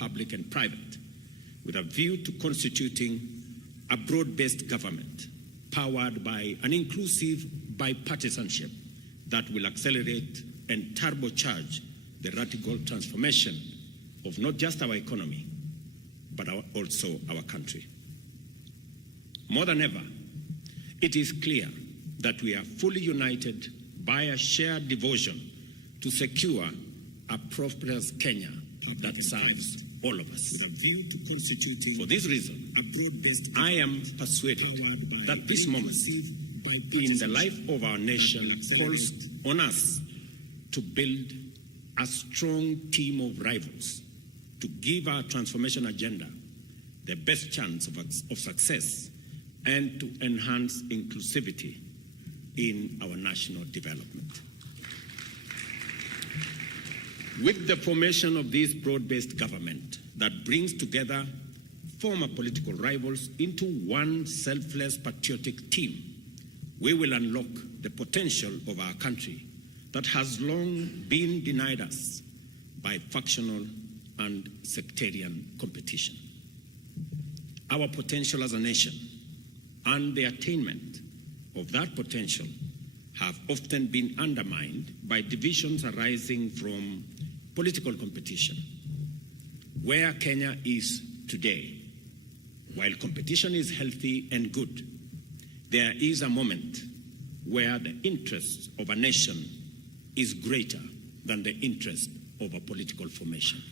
public and private, with a view to constituting a broad-based government powered by an inclusive bipartisanship that will accelerate and turbocharge the radical transformation of not just our economy, but also our country. More than ever, it is clear that we are fully united by a shared devotion to secure a prosperous Kenya that serves all of us. For this reason, I am persuaded that this moment in the life of our nation calls on us to build a strong team of rivals to give our transformation agenda the best chance of success and to enhance inclusivity in our national development. With the formation of this broad-based government that brings together former political rivals into one selfless patriotic team, we will unlock the potential of our country that has long been denied us by factional and sectarian competition. Our potential as a nation and the attainment of that potential have often been undermined by divisions arising from political competition. Where Kenya is today, while competition is healthy and good, there is a moment where the interest of a nation is greater than the interest of a political formation.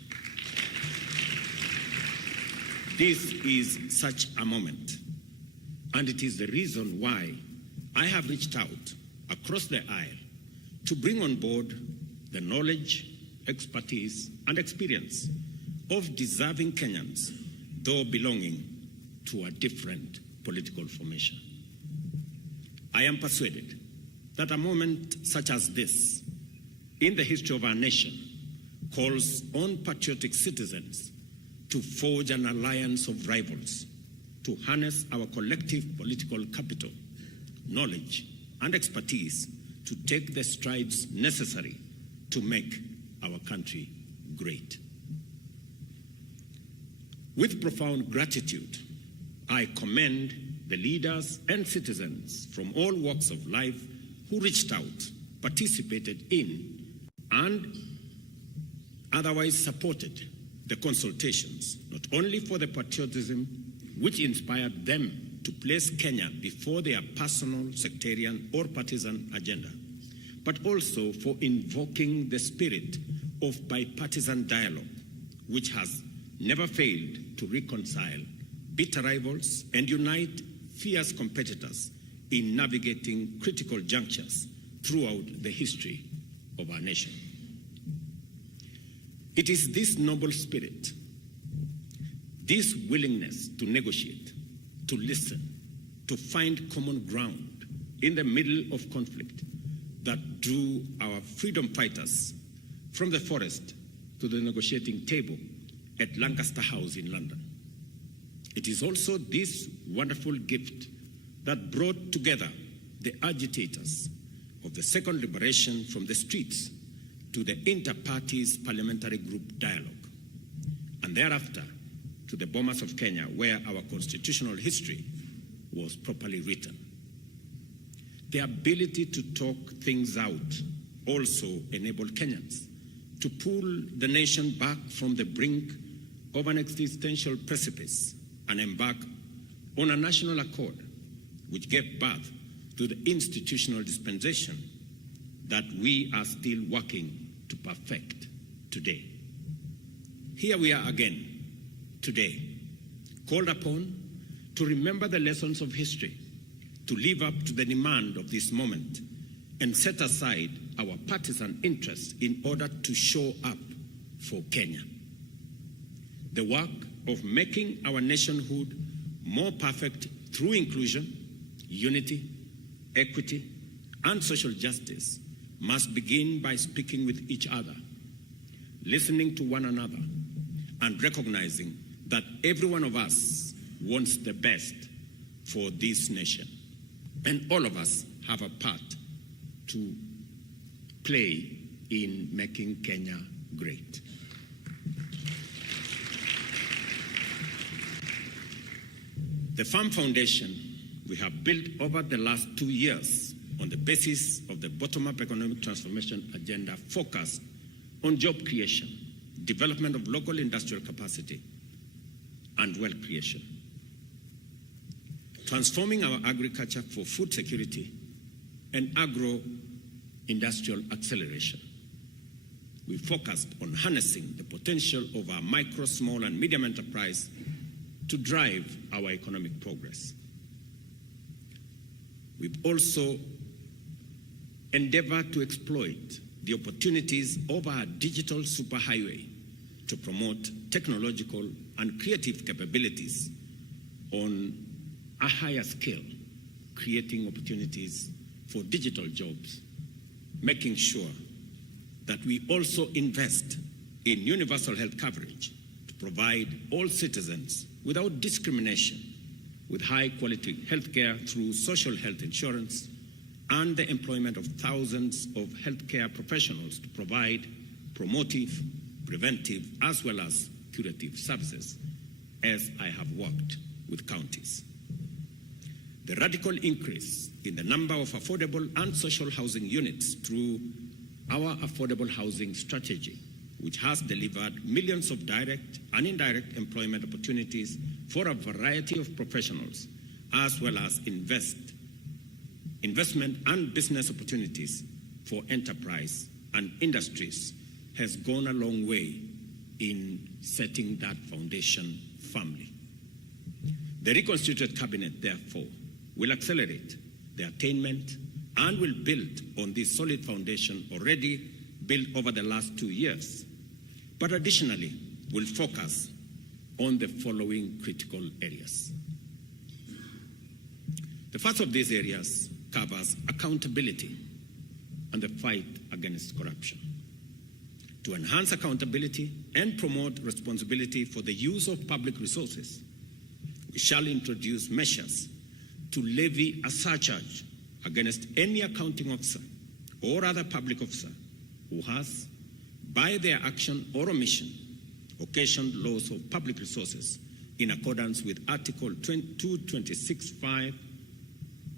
This is such a moment, and it is the reason why I have reached out across the aisle to bring on board the knowledge, expertise, and experience of deserving Kenyans, though belonging to a different political formation. I am persuaded that a moment such as this in the history of our nation calls on patriotic citizens to forge an alliance of rivals, to harness our collective political capital, knowledge, and expertise to take the strides necessary to make our country great. With profound gratitude, I commend the leaders and citizens from all walks of life who reached out, participated in, and otherwise supported the consultations, not only for the patriotism which inspired them to place Kenya before their personal, sectarian, or partisan agenda, but also for invoking the spirit of bipartisan dialogue, which has never failed to reconcile bitter rivals and unite fierce competitors in navigating critical junctures throughout the history of our nation. It is this noble spirit, this willingness to negotiate, to listen, to find common ground in the middle of conflict that drew our freedom fighters from the forest to the negotiating table at Lancaster House in London. It is also this wonderful gift that brought together the agitators of the second liberation from the streets to the inter-parties parliamentary group dialogue, and thereafter to the bombers of Kenya, where our constitutional history was properly written. The ability to talk things out also enabled Kenyans to pull the nation back from the brink of an existential precipice and embark on a national accord which gave birth to the institutional dispensation that we are still working to perfect today. Here we are again today, called upon to remember the lessons of history, to live up to the demand of this moment, and set aside our partisan interests in order to show up for Kenya. The work of making our nationhood more perfect through inclusion, unity, equity, and social justice must begin by speaking with each other, listening to one another, and recognizing that every one of us wants the best for this nation. And all of us have a part to play in making Kenya great. The Farm Foundation we have built over the last 2 years on the basis of the bottom-up economic transformation agenda focused on job creation, development of local industrial capacity, and wealth creation. Transforming our agriculture for food security and agro-industrial acceleration. We focused on harnessing the potential of our micro, small, and medium enterprise to drive our economic progress. We've also endeavored to exploit the opportunities of our digital superhighway to promote technological and creative capabilities on a higher scale, creating opportunities for digital jobs, making sure that we also invest in universal health coverage to provide all citizens without discrimination with high-quality health care through social health insurance and the employment of thousands of healthcare professionals to provide promotive, preventive, as well as curative services, as I have worked with counties. The radical increase in the number of affordable and social housing units through our affordable housing strategy, which has delivered millions of direct and indirect employment opportunities for a variety of professionals, as well as investment and business opportunities for enterprise and industries, has gone a long way in setting that foundation firmly. The reconstituted cabinet, therefore, will accelerate the attainment and will build on this solid foundation already built over the last 2 years, but additionally will focus on the following critical areas. The first of these areas covers accountability and the fight against corruption. To enhance accountability and promote responsibility for the use of public resources, we shall introduce measures to levy a surcharge against any accounting officer or other public officer who has, by their action or omission, occasioned loss of public resources in accordance with Article 226(5),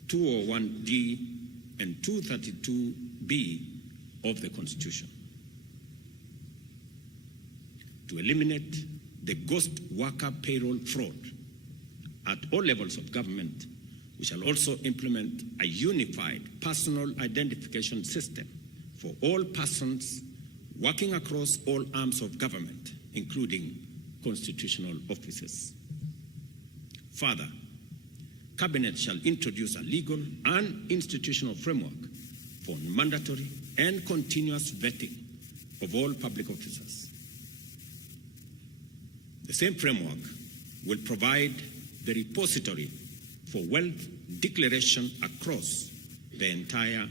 201(d), and 232(b) of the Constitution. To eliminate the ghost worker payroll fraud at all levels of government, we shall also implement a unified personal identification system for all persons working across all arms of government, including constitutional offices. Further, Cabinet shall introduce a legal and institutional framework for mandatory and continuous vetting of all public officers. The same framework will provide the repository for wealth declaration across the entire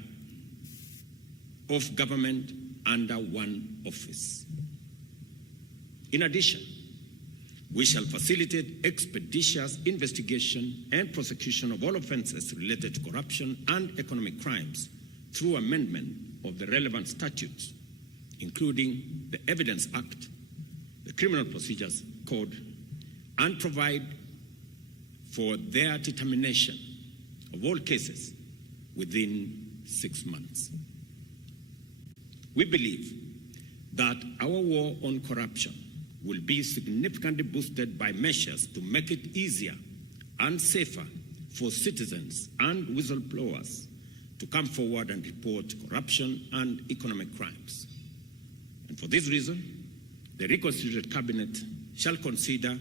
of government under one office. In addition, we shall facilitate expeditious investigation and prosecution of all offenses related to corruption and economic crimes through amendment of the relevant statutes, including the Evidence Act, the Criminal Procedures Code, and provide for their determination of all cases within 6 months. We believe that our war on corruption will be significantly boosted by measures to make it easier and safer for citizens and whistleblowers to come forward and report corruption and economic crimes. And for this reason, the reconstituted Cabinet shall consider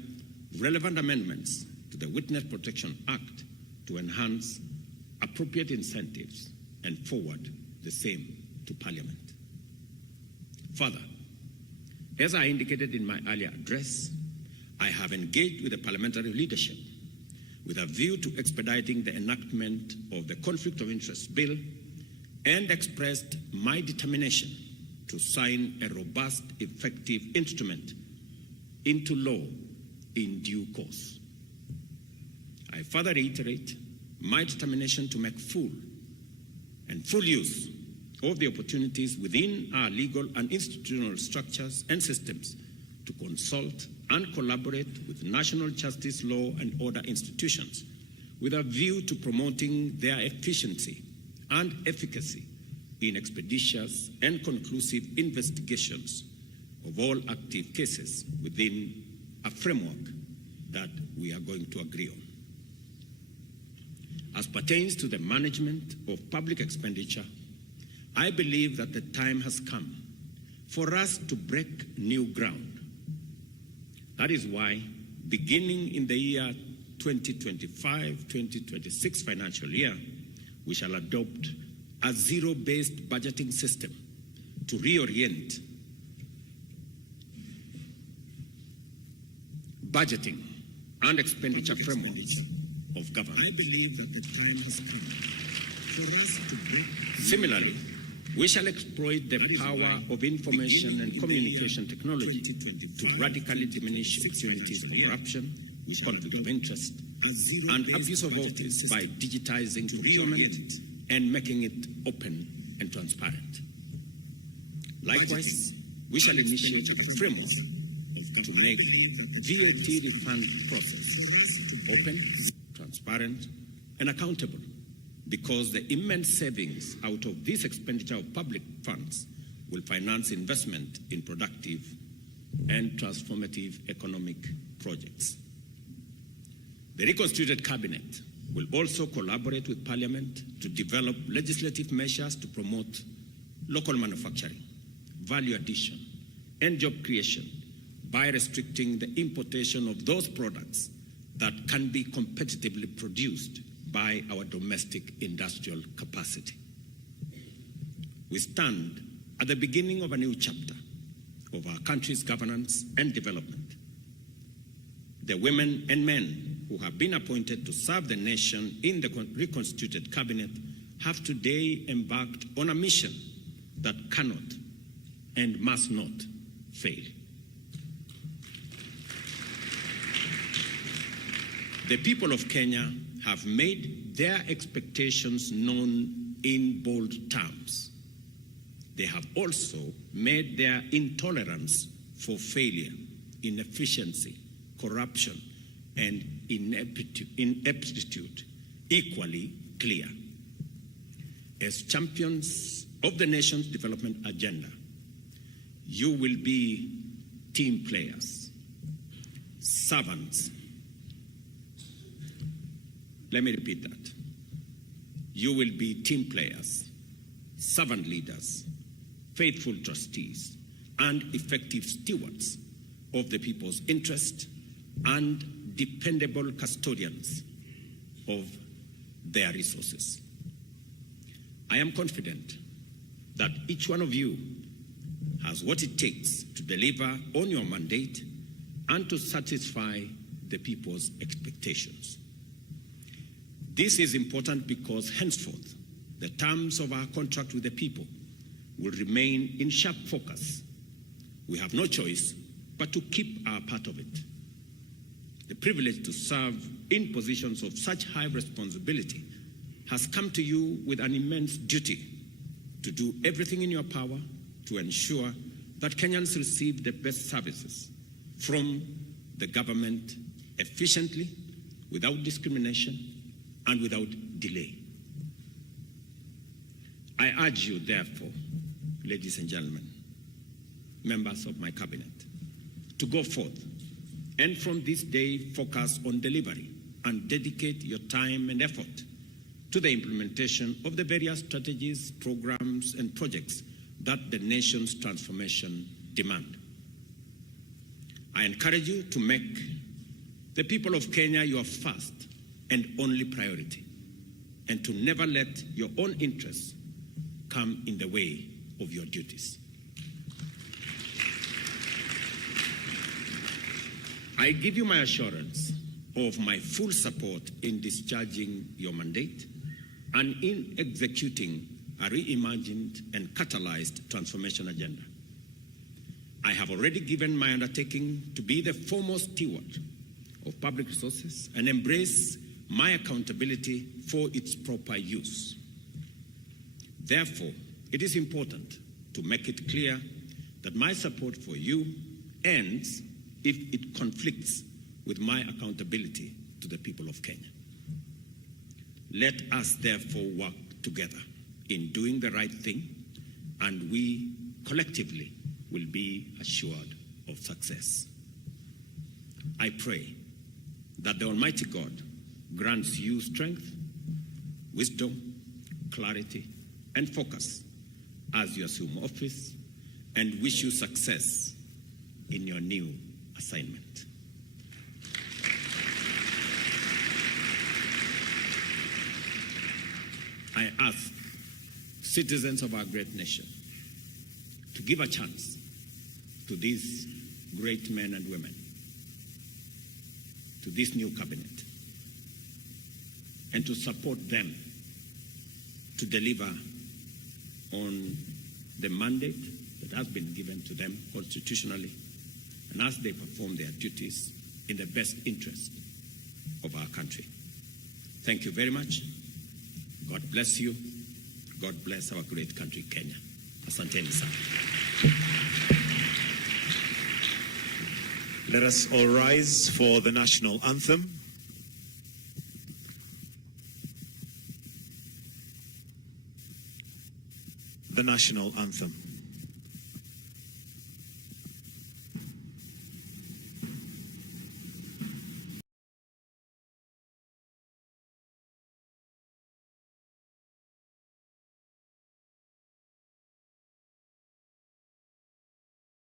relevant amendments to the Witness Protection Act to enhance appropriate incentives and forward the same to Parliament. Further, as I indicated in my earlier address, I have engaged with the parliamentary leadership with a view to expediting the enactment of the Conflict of Interest Bill and expressed my determination to sign a robust, effective instrument into law in due course. I further reiterate my determination to make full use of the opportunities within our legal and institutional structures and systems to consult and collaborate with national justice, law, and order institutions with a view to promoting their efficiency and efficacy in expeditious and conclusive investigations of all active cases within a framework that we are going to agree on. As pertains to the management of public expenditure, I believe that the time has come for us to break new ground. That is why, beginning in the year 2025-2026 financial year, we shall adopt a zero-based budgeting system to reorient budgeting and expenditure frameworks of government. I believe that the time has come for us to break. Similarly, we shall exploit the power of information and communication technology to radically diminish opportunities for corruption, conflict of interest, and abuse of office by digitizing procurement and making it open and transparent. Likewise, we shall initiate a framework to make VAT refund process open, transparent, and accountable, because the immense savings out of this expenditure of public funds will finance investment in productive and transformative economic projects. The reconstituted cabinet will also collaborate with Parliament to develop legislative measures to promote local manufacturing, value addition, and job creation by restricting the importation of those products that can be competitively produced by our domestic industrial capacity. We stand at the beginning of a new chapter of our country's governance and development. The women and men who have been appointed to serve the nation in the reconstituted cabinet have today embarked on a mission that cannot and must not fail. The people of Kenya have made their expectations known in bold terms. They have also made their intolerance for failure, inefficiency, corruption, and ineptitude equally clear. As champions of the nation's development agenda, you will be team players, servants. Let me repeat that. You will be team players, servant leaders, faithful trustees, and effective stewards of the people's interest and dependable custodians of their resources. I am confident that each one of you has what it takes to deliver on your mandate and to satisfy the people's expectations. This is important because henceforth, the terms of our contract with the people will remain in sharp focus. We have no choice but to keep our part of it. The privilege to serve in positions of such high responsibility has come to you with an immense duty to do everything in your power to ensure that Kenyans receive the best services from the government efficiently, without discrimination, and without delay. I urge you, therefore, ladies and gentlemen, members of my cabinet, to go forth and from this day focus on delivery and dedicate your time and effort to the implementation of the various strategies, programs, and projects that the nation's transformation demand. I encourage you to make the people of Kenya your first and only priority, and to never let your own interests come in the way of your duties. I give you my assurance of my full support in discharging your mandate and in executing a reimagined and catalyzed transformation agenda. I have already given my undertaking to be the foremost steward of public resources and embrace my accountability for its proper use. Therefore, it is important to make it clear that my support for you ends if it conflicts with my accountability to the people of Kenya. Let us therefore work together in doing the right thing, and we collectively will be assured of success. I pray that the Almighty God grants you strength, wisdom, clarity, and focus as you assume office, and wish you success in your new assignment. I ask citizens of our great nation to give a chance to these great men and women, to this new cabinet, and to support them to deliver on the mandate that has been given to them constitutionally, and as they perform their duties in the best interest of our country. Thank you very much. God bless you. God bless our great country, Kenya. Asanteni sana. Let us all rise for the national anthem. The national anthem.